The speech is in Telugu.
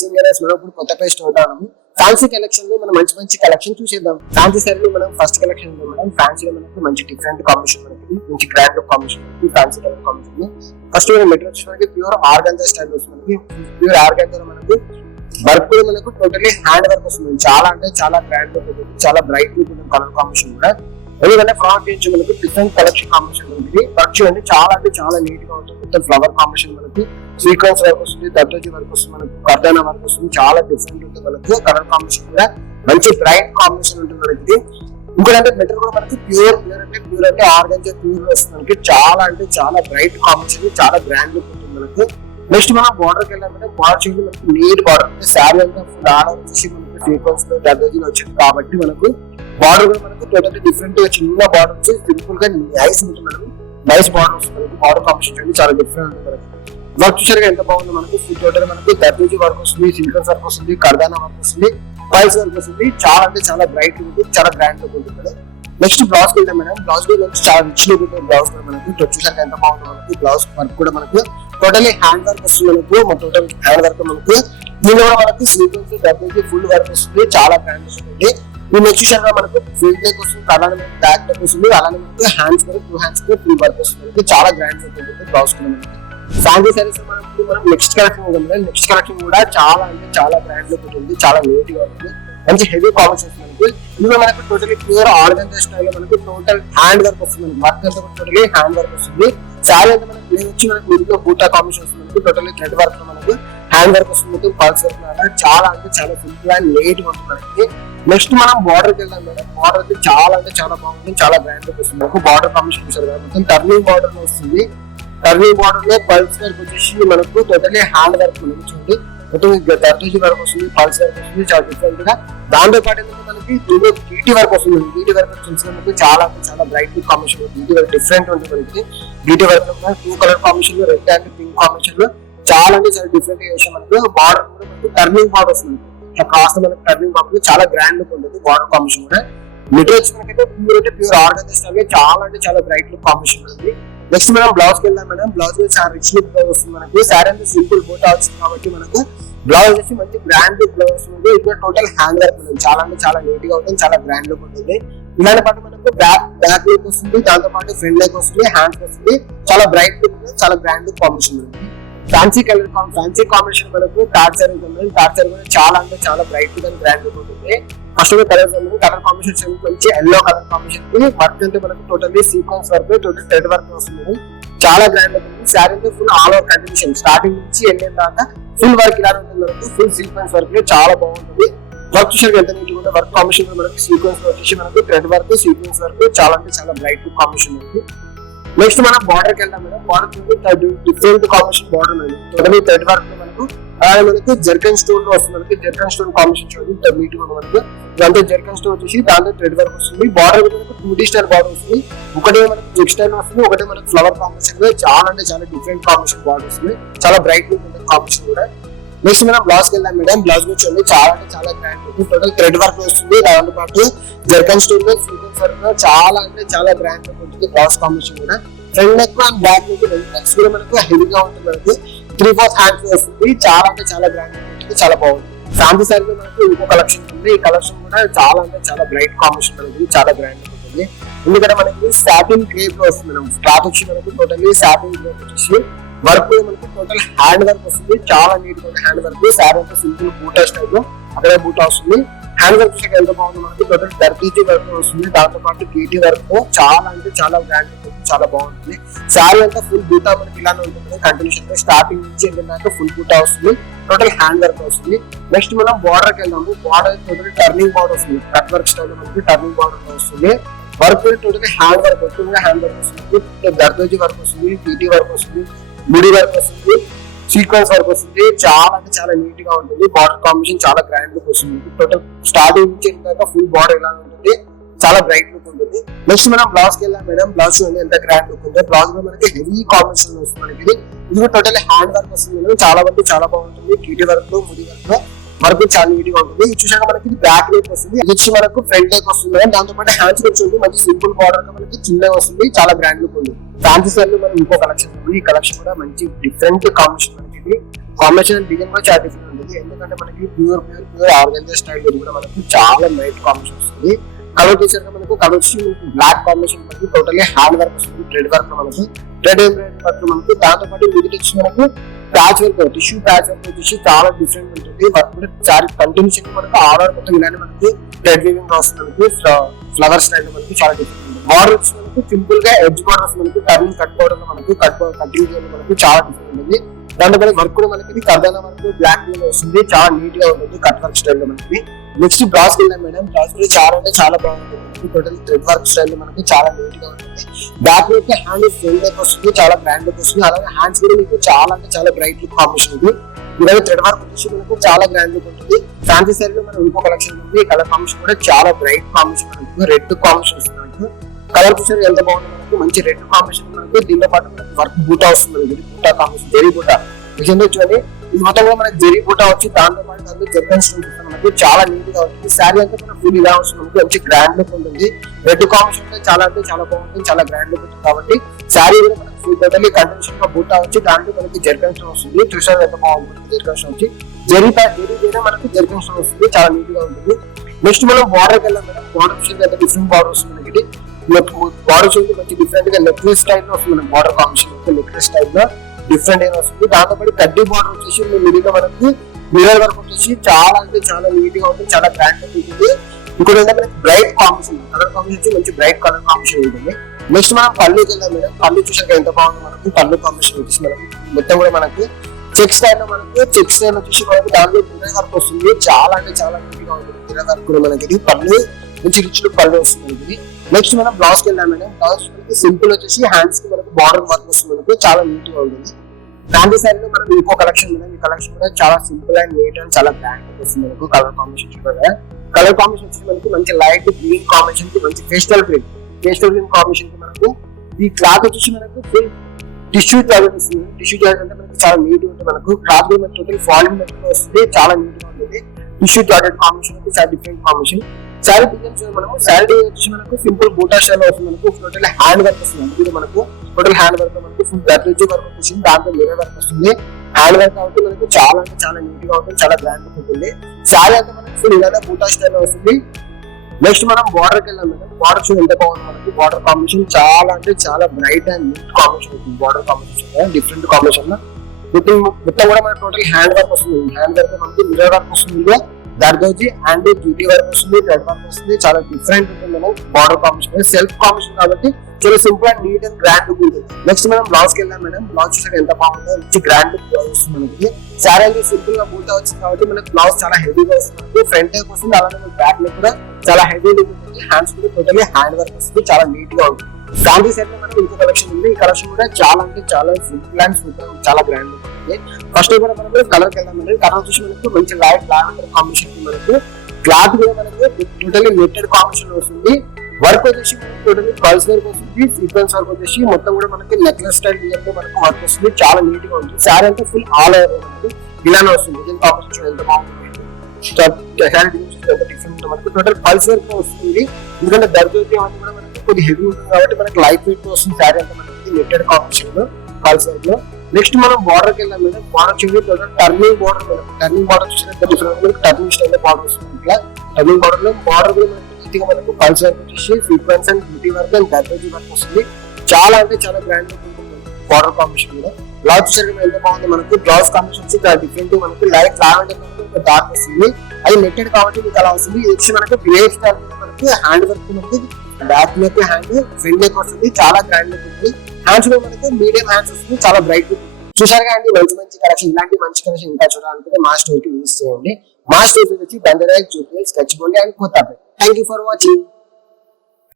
సింగర్స్ మనం ఇప్పుడు కొత్త పేస్ట్ ఉంటాము. ఫ్యాన్సీ కలెక్షన్ లో మనం మంచి కలెక్షన్ చూసేద్దాం. ఫ్యాన్సీ సారీ మనం ఫస్ట్ కలెక్షన్ ఉంది మేడం. ఫ్యాన్సీ మనకి మంచి డిఫరెంట్ కాంబినేషన్ మనకి మంచి grand combination fancy colour combination. First material వచ్చేసరికి ప్యూర్ ఆర్గాన్జా స్టైల్ వస్తుంది. ప్యూర్ ఆర్గాన్జా మనకి వర్క్ కూడా మనకు టోటలీ హ్యాండ్ వర్క్ వస్తుంది. చాలా అంటే చాలా గ్రాండ్ ఉంటుంది, చాలా బ్రైట్ ఉంటుంది కలర్ కాంబినేషన్ కూడా. ఎందుకంటే ఫ్రాక్ నుంచి మనకి డిఫరెంట్ కలెక్షన్ కాంబినేషన్ ఉంటుంది. వర్క్ చూడండి చాలా అంటే చాలా నీట్ గా ఉంటుంది. మొత్తం ఫ్లవర్ కాంబినేషన్ మనకి సీక్వెన్స్ వర్క్ వస్తుంది, దర్దోజీ వర్క్ వస్తుంది, మనకి కర్దానా వర్క్ వస్తుంది. చాలా డిఫరెంట్ ఉంటుంది మనకి కలర్ కాంబినేషన్ కూడా మంచి బ్రైట్ కాంబినేషన్ ఉంటుంది మనకి. ఇంకోటంటే మెటీరియల్ కూడా మనకి ప్యూర్ అంటే ఆర్గాన్జా ప్యూర్ వస్తుంది మనకి. చాలా అంటే చాలా బ్రైట్ కాంబినేషన్, చాలా గ్రాండ్ లుక్ ఉంటుంది మనకి. నెక్స్ట్ మనం బార్డర్ కి వెళ్ళామంటే బార్డర్ చూడండి మనకి నీట్ బార్డర్ శారీ అంతా ఫుల్ ఆర్డర్ వచ్చేసి మనకి సీక్వెన్స్ లో దర్దోజీలో వచ్చింది కాబట్టి మనకు బార్డర్ కూడా మనకి టోటల్లీ డిఫరెంట్ గా చిన్న బార్డర్ వచ్చి సింపుల్ గా నైస్ ఉంటుంది మనకి. నైస్ బార్డర్ వస్తుంది, బార్డర్ కాంబినేషన్ చూడండి చాలా డిఫరెంట్ ఉంటుంది మనకి. వర్క్ చూసారుగా ఎంత బాగుంది మనకి. టోటల్ మనకి దర్దోజీ వర్క్ వస్తుంది, సీక్వెన్స్ వర్క్ వస్తుంది, కర్దానా వర్క్ వస్తుంది, పైల్స్ వర్క్ వస్తుంది. చాలా అంటే చాలా బ్రైట్ ఉంటుంది, చాలా గ్రాండ్ లుక్ ఉంటుంది. నెక్స్ట్ బ్లౌజ్ కి వెళ్తాం మేడం. బ్లౌజ్ కూడా చాలా రిచ్ లుక్ ఉంటుంది. బ్లౌజ్ కూడా మనకి చూసాక ఎంత బాగుంది మనకి. బ్లౌజ్ వర్క్ కూడా మనకి టోటలీ హ్యాండ్ వర్క్ వస్తుంది మనకు. టోటల్ హ్యాండ్ వర్క్ మనకి దీనిలో కూడా మనకి సీక్వెన్స్ దర్దోజీ ఫుల్ వర్క్ వస్తుంది, చాలా గ్రాండ్ వస్తుంది. ఈ నెక్స్ట్ చూసాక మనకు ఫుల్ టెక్ వస్తుంది, అలానే మనకి బ్యాక్ టెక్ వస్తుంది, అలానే మనకి హ్యాండ్స్ కూడా 2 హ్యాండ్స్ కూడా ఫుల్ వర్క్ వస్తుంది. చాలా గ్రాండ్ లుక్ ఉంటుంది బ్లౌజ్ కూడా మనకి. ఫ్యాన్సీ సారీస్ మనం నెక్స్ట్ కలెక్షన్ ఉంది. నెక్స్ట్ కలెక్షన్ కూడా చాలా అంటే చాలా బ్రాండ్ లుక్ ఉంటుంది, చాలా నీట్ గా ఉంటుంది, మంచి హెవీ కాంబినేషన్ మనకి. ఇందులో మనకు టోటలీ ప్యూర్ ఆర్గాన్జా స్టైల్ మనకి టోటల్ హ్యాండ్ వర్క్ వస్తుంది. వర్క్ అంతా టోటలీ హ్యాండ్ వర్క్ వస్తుంది. సారీ అంతా మనకి వచ్చి మనకి మిడిల్ బూటా కాంబినేషన్ వస్తుంది. టోటలీ థ్రెడ్ వర్క్ లో మనకి హ్యాండ్ వర్క్ వస్తుంది, పల్స్ వర్క్ చాలా అంటే చాలా సింపుల్ అండ్ నీట్ గా ఉంటుంది మనకి. నెక్స్ట్ మనం బార్డర్ కి వెళ్దాం మేడం. బార్డర్ అయితే చాలా అంటే చాలా బాగుంటుంది, చాలా బ్రాండ్ లుక్ వస్తుంది మనకు. బార్డర్ కాంబినేషన్ చూసారు కదా, మొత్తం టర్నింగ్ బార్డర్ వస్తుంది. టర్నింగ్ బార్డర్ లో పల్స్ వర్క్ వచ్చేసి మనకు టోటలీ హ్యాండ్ వర్క్ మనకి చూడండి. మొత్తం దర్దోజీ వర్క్ వస్తుంది, పల్స్ వర్క్ వస్తుంది, చాలా డిఫరెంట్ గా. దాంతో పాటు ఏంటంటే మనకి గీటీ వర్క్ వస్తుంది. గీటీ వర్క్ చూసినప్పుడు చాలా చాలా బ్రైట్ కాంబినేషన్. గీటీ వర్క్ డిఫరెంట్ ఉంటుంది మనకి. గీటీ వర్క్ లో 2 కలర్ కాంబినేషన్ లో రెడ్ అండ్ పింక్ కాంబినేషన్ లో చాలా అంటే చాలా డిఫరెంట్ గా చేసాం మనకు. బార్డర్ కూడా మనకి టర్నింగ్ బార్డర్ వస్తుంది. కాస్త మనకి టర్నింగ్ బార్డర్ చాలా గ్రాండ్ లుక్ ఉంటుంది బార్డర్ కాంబినేషన్ కూడా. మెటీరియల్ వచ్చి మనకైతే ప్యూర్ ఆర్గాన్జా స్టైల్ చాలా అంటే చాలా బ్రైట్ లుక్ కాంబినేషన్ ఉంటుంది. నెక్స్ట్ మనం బ్లౌజ్ కి వెళ్దాం మేడం. బ్లౌజ్ చాలా రిచ్ లుక్ వస్తుంది మనకు. సారీ అంతా సింపుల్ బూటా వచ్చింది కాబట్టి మనకు బ్లౌజ్ వచ్చి మంచి బ్రాండ్ బ్లౌజ్ వస్తుంది. ఇక్కడ టోటల్ హ్యాండ్ వర్క్ ఉంటుంది, చాలా అంటే చాలా నీట్ గా ఉంటుంది, చాలా గ్రాండ్ లుక్ ఉంటుంది. ఇలాంటి పాటు మనకు బ్యాక్ లుక్ వస్తుంది, దాంతో పాటు ఫ్రంట్ లెగ్ వస్తుంది, హ్యాండ్స్ వస్తుంది, చాలా బ్రైట్ లుక్, చాలా గ్రాండ్ లుక్ కాంబినేషన్ ఉంటుంది. ఫ్యాన్సీ కలర్ ఫ్యాన్సీ కాంబినేషన్ మనకు టార్చ్ సారీ ఉంటుంది. టార్చ్ సారీ కూడా చాలా అంటే చాలా బ్రైట్ గా గ్రాండ్ లుక్ ఉంటుంది. ఫస్ట్ కలర్ కాంబినేషన్ మంచి ఎల్లో కలర్ కాంబినేషన్ వర్క్ అంటే మనకు totally sequence work, total thread work వస్తుంది, చాలా గ్రాండ్ ఉంటుంది. శారీ అంటే full all over continuation starting నుంచి ఎండింగ్ దాకా ఫుల్ వర్క్ ఇలా ఉంటుంది మనకు. ఫుల్ సీక్వెన్స్ వర్క్ చాలా బాగుంటుంది. వర్క్ చూసారు ఎంత నీట్ గా. వర్క్ కాంబినేషన్ మనకి సీక్వెన్స్ వచ్చేసి మనకు థ్రెడ్ వర్క్, సీక్వెన్స్ వర్క్ చాలా అంటే చాలా బ్రైట్ కాంబినేషన్ ఉంది. నెక్స్ట్ మనం బార్డర్ కి వెళ్దాం madam. Border different combination border ఉంది. టోటల్లీ థ్రెడ్ వర్క్ మనకు అలాగే మనకి జర్కన్ స్టోన్ లో వస్తుంది. మనకి జర్కన్ స్టోన్ కాంబినేషన్ చూడండి నీట్ గా మనకు. దాంతో జర్కన్ స్టోన్ వచ్చేసి దాంతో థ్రెడ్ వర్క్ వస్తుంది. బార్డర్ మనకు 2D స్టైల్ బార్డర్ వస్తుంది. ఒకటే మనకి చెక్ స్టైల్ వస్తుంది, ఒకటే మనకి ఫ్లవర్ కాంబినేషన్ లో చాలా అంటే చాలా డిఫరెంట్ కాంబినేషన్ బార్డర్ వస్తుంది, చాలా బ్రైట్ లుక్ ఉంటుంది కాంబినేషన్ కూడా. నెక్స్ట్ మనం బ్లౌజ్ కి వెళ్దాం మేడం. బ్లౌజ్ లో చూడండి చాలా అంటే చాలా గ్రాండ్ ఉంటుంది. టోటల్ థ్రెడ్ వర్క్ వస్తుంది, దాంతో పాటు జర్కన్ స్టోన్ లో సీక్వెన్స్ వర్క్ చాలా అంటే చాలా గ్రాండ్ లుక్ ఉంటుంది బ్లౌజ్ కాంబినేషన్ కూడా. Front neck and back neck necks కూడా మనకు హెవీగా ఉంటుంది. మనకి 3/4 హ్యాండ్స్ వస్తుంది, చాలా అంటే చాలా గ్రాండ్ ఉంటుంది, చాలా బాగుంది. ఫ్యాన్సీ సారీలో మనకు ఇంకో కలెక్షన్ ఉంది. ఈ కలెక్షన్ కూడా చాలా అంటే చాలా బ్రైట్ కాంబినేషన్ మనకి, చాలా గ్రాండ్ ఉంటుంది. ఎందుకంటే మనకి సాటిన్ క్రేప్ లో వస్తుంది మేడం. క్లాత్ వచ్చి మనకి టోటల్లీ సాటిన్ క్రేప్ వచ్చేసి వర్క్ మనకి టోటల్ హ్యాండ్ వర్క్ వస్తుంది, చాలా నీట్ గా హ్యాండ్ వర్క్. సారీ అంటే సింపుల్ బూటా స్టైల్ లో అక్కడే బూటా వస్తుంది. హ్యాండ్ వర్క్ చూసాక ఎంత బాగుంది మనకి. టోటల్ దర్దోజీ వర్క్ వస్తుంది, దాంతో పాటు గీటీ వర్క్ చాలా అంటే చాలా గ్రాండ్ ఉంటుంది, చాలా బాగుంటుంది. సారీ అంతా ఫుల్ బూటా మనకి ఇలానే ఉంటుంది కంటిన్యూషన్ గా. స్టార్టింగ్ నుంచి ఏంటంటే ఫుల్ బూటా వస్తుంది, టోటల్ హ్యాండ్ వర్క్ వస్తుంది. నెక్స్ట్ మనం బార్డర్ కి వెళ్దాము. బార్డర్ టోటల్ టర్నింగ్ బార్డర్ వస్తుంది, కట్ వర్క్ స్టైల్ మనకి టర్నింగ్ బార్డర్ వస్తుంది. వర్క్ టోటల్ హ్యాండ్ వర్క్ వస్తుంది, హ్యాండ్ వర్క్ వస్తుంది, దర్దోజీ వర్క్ వస్తుంది, గీటీ వర్క్ వస్తుంది, ముడి వర్క్ వస్తుంది, సీక్వెన్స్ వర్క్ వస్తుంది. చాలా అంటే చాలా నీట్ గా ఉంటుంది. బార్డర్ కాంబినేషన్ చాలా గ్రాండ్ లుక్ వస్తుంది. టోటల్ స్టార్టింగ్ నుంచి ఏంటంటే ఫుల్ బార్డర్ ఇలా ఉంటుంది, చాలా బ్రైట్ లుక్ ఉంటుంది. నెక్స్ట్ మనం బ్లౌజ్ కి వెళ్దాం మేడం. బ్లౌజ్ ఎంత గ్రాండ్ లుక్ ఉంది. బ్లౌజ్ లో మనకి హెవీ కాంబినేషన్ వస్తుంది మనకి. ఇది టోటల్ హ్యాండ్ వర్క్ వస్తుంది, చాలా వరకు చాలా బాగుంటుంది. గీటీ వర్క్ లో ముడి వర్క్ లో వర్క్ చాలా నీట్ గా ఉంటుంది. ఇది చూసాక మనకి బ్యాక్ నెక్ వస్తుంది, ఇది వచ్చి మనకు ఫ్రంట్ నెక్ వస్తుంది. దాంతో పాటు హ్యాండ్స్ వచ్చింది మంచి సింపుల్ బార్డర్ మనకి చిన్నగా వస్తుంది, చాలా గ్రాండ్ లుక్ ఉంది. ఫ్యాన్సీ సారీలో మనం ఇంకో కలెక్షన్ ఉంది. ఈ కలెక్షన్ కూడా మంచి డిఫరెంట్ కాంబినేషన్ మనకి. ఇది కాంబినేషన్ డిజైన్ కూడా చాలా డిఫరెంట్ ఉంటుంది. ఎందుకంటే మనకి ప్యూర్ ఆర్గంజా స్టైల్ ఇది కూడా మనకు చాలా లైట్ కాంబినేషన్ వస్తుంది. కలర్ చూసాక మనకు కలర్ వచ్చి బ్లాక్ కాంబినేషన్ మనకి టోటల్లీ హ్యాండ్ వర్క్ వస్తుంది. థ్రెడ్ వర్క్ మనకు థ్రెడ్ ఎంబ్రాయిడరీ వర్క్ మనకు దాంతో పాటు ఇది వచ్చి మనకు patch work tissue patch work వచ్చేసి చాలా డిఫరెంట్ ఉంటుంది. వర్క్ కూడా చాలా కంటిన్యూషన్ మనకు ఆర్డర్ మొత్తం ఇలానే మనకి థ్రెడ్ వీవింగ్ వస్తుంది. మనకి ఫ్లవర్ స్టైల్ మనకి చాలా డిఫరెంట్ ఉంటుంది. బార్డర్ వచ్చి మనకు సింపుల్ గా ఎడ్జ్ బార్డర్స్ మనకి టర్నింగ్ కట్ బోర్డర్ మనకు కటింగ్ మనకు చాలా డిఫరెంట్ ఉంటుంది. దాంట్లో పాటు వర్క్ కూడా మనకి కర్దానా వర్క్ బ్లాక్ వస్తుంది. చాలా నీట్ గా ఉంటుంది కట్ వర్క్ స్టైల్ లో మనకి. నెక్స్ట్ బ్లౌజ్ కింద మేడం బ్లౌజ్ కూడా చాలా అంటే చాలా బాగుంటుంది. టోటల్ థ్రెడ్ వర్క్ స్టైల్ మనకి చాలా నీట్ గా ఉంటుంది. బ్యాక్ లో హ్యాండ్ ఫ్రేమ్ లుక్ వస్తుంది, చాలా బ్రాండ్ లుక్ వస్తుంది. అలాగే హ్యాండ్స్ కూడా మీకు చాలా అంటే చాలా బ్రైట్ లుక్ కాంబినేషన్ ఇది. ఇలాగే థ్రెడ్ వర్క్ వచ్చేసి మనకు చాలా గ్రాండ్ లుక్ ఉంటుంది. ఫ్యాన్సీ సారీ లో మనం ఇంకో కలెక్షన్ ఉంది. కలర్ కాంబినేషన్ కూడా చాలా బ్రైట్ కాంబినేషన్ మనకు రెడ్ కాంబినేషన్ వస్తుంది. మనకు కలర్ చూసారు ఎంత బాగుంది మనకు మంచి రెడ్ కాంబినేషన్ మనకు. దీంతో పాటు మనకు వర్క్ బూటా వస్తుంది. బూటా కాంబినేషన్ జెరీ బూటా నిజంగా చూడండి. ఇది మొత్తం కూడా మనకి జెరీ బూటా వచ్చి దాంతో పాటు దాంట్లో జర్కన్ స్టోన్ మనకి చాలా నీట్ గా ఉంటుంది. శారీ అంతా మన ఫుల్ ఇలా వస్తుంది మనకి మంచి గ్రాండ్ లుక్ ఉంటుంది. రెడ్ కాంబినేషన్ అంటే చాలా బాగుంటుంది, చాలా గ్రాండ్ లుక్ ఉంటుంది. కాబట్టి శారీ కూడా మనకి ఫుల్ టోటల్లీ కంటిన్యూషన్ గా బూటా వచ్చి దాంట్లో మనకి జర్కన్ స్టోన్ వస్తుంది. చూసారు ఎంత బాగుంటుంది జర్కన్ స్టోన్ వచ్చి జెరీ మీద మనకి జర్కన్ స్టోన్ వస్తుంది. చాలా నీట్ గా ఉంటుంది. నెక్స్ట్ మనం బార్డర్ కి వెళ్ళాం మేడం. బార్డర్ విషయం అయితే డిఫరెంట్ బార్డర్ వస్తుంది మనకి. బార్డర్ వచ్చి మంచి డిఫరెంట్ గా నెక్లెస్ స్టైల్ లో వస్తుంది మనకి. బార్డర్ కాంబినేషన్ నెక్లెస్ స్టైల్ లో డిఫరెంట్ ఏం వస్తుంది. దాంతో పాటు కడ్డీ బార్డర్ వచ్చేసి మిడిగా మనకి మిర్రర్ వర్క్ వచ్చేసి చాలా అంటే చాలా నీట్ గా ఉంటుంది, చాలా గ్రాండ్ ఉంటుంది. ఇంకోటి ఏంటంటే బ్రైట్ కాంబినేషన్ కలర్ కాంబినేషన్ మంచి బ్రైట్ కలర్ కాంబినేషన్ ఉంటుంది. నెక్స్ట్ మనం పళ్ళుకి వెళ్దాం మేడం. పళ్ళు చూసాక ఎంత బాగుంది మనకి. పళ్ళు కాంబినేషన్ వచ్చేసి మనకి మొత్తం కూడా మనకి చెక్ స్టైల్ లో మనకి చెక్ స్టైల్ వచ్చేసి మనకి దాంట్లో మిర్రర్ వర్క్ వస్తుంది. చాలా అంటే చాలా నీట్ గా ఉంటుంది. మిర్రర్ వర్క్ కూడా మనకి పళ్ళు మంచి రిచ్ లుక్ పళ్ళు వస్తుంది మనకి. నెక్స్ట్ మనం బ్లౌజ్ కి వెళ్దాం మేడం. బ్లౌజ్ మనకి సింపుల్ వచ్చేసి హ్యాండ్స్ కి మనకి బార్డర్ వర్క్ వస్తుంది మనకి. చాలా నీట్ గా ఉంటుంది. ఫ్యాన్సీ సారీలో మనం ఇంకో కలెక్షన్ ఉంది. ఈ కలెక్షన్ కూడా చాలా సింపుల్ అండ్ నీట్ అండ్ చాలా బ్రాండ్ వస్తుంది మనకు. కలర్ కాంబినేషన్ చూడాలి. కలర్ కాంబినేషన్ వచ్చి మనకి మంచి లైట్ గ్రీన్ కాంబినేషన్ కి మంచి పేస్టల్ గ్రీన్ కాంబినేషన్ కి మనకు ఈ క్లాత్ వచ్చేసి మనకు ఫుల్ టిష్యూ జాకెట్ వస్తుంది. టిష్యూ జాకెట్ అంటే మనకి చాలా నీట్ ఉంటుంది మనకు. క్లాత్ కూడా మనకి టోటల్ ఫాలింగ్ మెటీరియల్ వస్తుంది. చాలా నీట్ గా ఉంటుంది. టిష్యూ జాకెట్ కాంబినేషన్ అయితే చాలా డిఫరెంట్ కాంబినేషన్. శారీ డిజైన్స్ మనము శారీ వచ్చి మనకు సింపుల్ బూటా స్టైల్ వస్తుంది మనకు. టోటల్ హ్యాండ్ వర్క్ వస్తుంది. ఇది మనకు టోటల్ హ్యాండ్ వర్క్ మనకు ఫుల్ దర్జీ వర్క్ వచ్చేసి దాంట్లో మిర్రర్ వర్క్ వస్తుంది. హ్యాండ్ వర్క్ కాబట్టి మనకు చాలా అంటే చాలా నీట్ గా ఉంటుంది, చాలా గ్రాండ్ ఉంటుంది. శారీ అంతా మనకు ఫుల్ ఇలానే బూటా స్టైల్ వస్తుంది. నెక్స్ట్ మనం బార్డర్ కి వెళ్ళాం మేడం. బార్డర్ చూడ ఎంత బాగుంది మనకి. బార్డర్ కాంబినేషన్ చాలా అంటే చాలా బ్రైట్ అండ్ నీట్ కాంబినేషన్ అవుతుంది. బార్డర్ కాంబినేషన్ డిఫరెంట్ కాంబినేషన్ లో మొత్తం కూడా మనకి టోటల్ హ్యాండ్ వర్క్ వస్తుంది. హ్యాండ్ వర్క్ మనకి మిర్రర్ వర్క్ వస్తుంది. దాంతో వచ్చి హ్యాండ్ బ్యూటీ వర్క్ వస్తుంది, థ్రెడ్ వర్క్ వస్తుంది. చాలా డిఫరెంట్ ఉంటుంది మనం బార్డర్ కాంబినేషన్. సెల్ఫ్ కాంబినేషన్ కాబట్టి చాలా simple and neat and grand look ఉంటుంది. నెక్స్ట్ మనం బ్లౌజ్ కి వెళ్దాం మేడం. బ్లౌజ్ చూసాక ఎంత బాగుందో మంచి గ్రాండ్ లుక్ బ్లౌజ్ వస్తుంది మనకి. శారీ అయితే సింపుల్ గా బూటా వచ్చింది కాబట్టి మనకి బ్లౌజ్ చాలా హెవీగా వస్తుంది. ఫ్రంట్ నెక్ వస్తుంది, అలాగే బ్యాక్ నెక్ కూడా చాలా హెవీ లుక్ ఉంటుంది. హ్యాండ్స్ కూడా టోటల్లీ హ్యాండ్ వర్క్ వస్తుంది. చాలా నీట్ గా ఉంటుంది. ఫ్యాన్సీ సెట్ లో మనం ఇంకో కలెక్షన్ ఉంది. ఈ కలెక్షన్ కూడా చాలా అంటే చాలా సింపుల్ అండ్ సూపర్, చాలా గ్రాండ్ లుక్ ఉంటుంది. ఫస్ట్ కూడా మనం కలర్ కి వెళ్దాం మేడం. కలర్ వచ్చి మనకు మంచి లైట్ లావెండర్ కాంబినేషన్ మనకు. క్లాత్ కూడా మనకు టోటల్లీ నెట్టెడ్ కాంబినేషన్ వస్తుంది. వర్క్ వచ్చేసి టోటల్లీ పల్స్ వర్క్ వస్తుంది. సీక్వెన్స్ వర్క్ వచ్చేసి మొత్తం కూడా మనకి నెక్లెస్ స్టైల్ డిజైన్ లో మనకు వర్క్ వస్తుంది. చాలా నీట్ గా ఉంటుంది. శారీ అంతా ఫుల్ ఆల్ ఓవర్ మనకు ఇలానే వస్తుంది. డిజైన్ కాంబినేషన్ ఎంత బాగుంటుంది. డిఫరెంట్ మనకు టోటల్ పల్స్ వర్క్ వస్తుంది. ఎందుకంటే దర్జీ అవన్నీ కూడా మనకి కొద్ది హెవీ ఉంటుంది కాబట్టి మనకి లైట్ వెయిట్ వస్తుంది. శారీ అంతా మనకి నెట్టెడ్ కాంబినేషన్ లో పల్స్ వర్క్ లో. నెక్స్ట్ మనం బార్డర్ కి వెళ్ళాం మేడం. బార్డర్ చూడండి total turning border madam. Turning border చూసినట్టు డిఫరెంట్ మనకి టర్నింగ్ స్టైల్ లో బార్డర్ వస్తుంది. ఇట్లా టర్నింగ్ బార్డర్ లో బార్డర్ కూడా మనకి నీట్గా మనకు పల్స్ వర్క్ వచ్చేసి sequence and beauty work and దర్జీ వర్క్ వస్తుంది. చాలా అంటే చాలా గ్రాండ్ లుక్ ఉంటుంది బార్డర్ కాంబినేషన్ కూడా. బ్లౌజ్ చూసాక ఎంత బాగుంది మనకి. బ్లౌజ్ కాంబినేషన్ వచ్చి డిఫరెంట్ మనకి లైట్ లావెండర్ డార్క్ వస్తుంది. అది నెట్టెడ్ కాబట్టి మీకు అలా వస్తుంది. ఇది వచ్చి మనకి గ్రేట్ స్టైల్ మనకి హ్యాండ్ వర్క్ మనకి back neck hand front neck వస్తుంది. చాలా గ్రాండ్ లుక్ ఉంటుంది. హ్యాండ్స్ లో మనకి మీడియం హ్యాండ్స్ వస్తుంది. చాలా బ్రైట్ లుక్. చూసారుగా అండి మంచి కలెక్షన్. ఇలాంటి మంచి కలెక్షన్ ఇంకా చూడాలనుకుంటే మా స్టోర్ కి విజిట్ చేయండి. మా స్టోర్ వచ్చి బందరాజ్ Jubilee sketch board and Kothapet. Thank you for watching.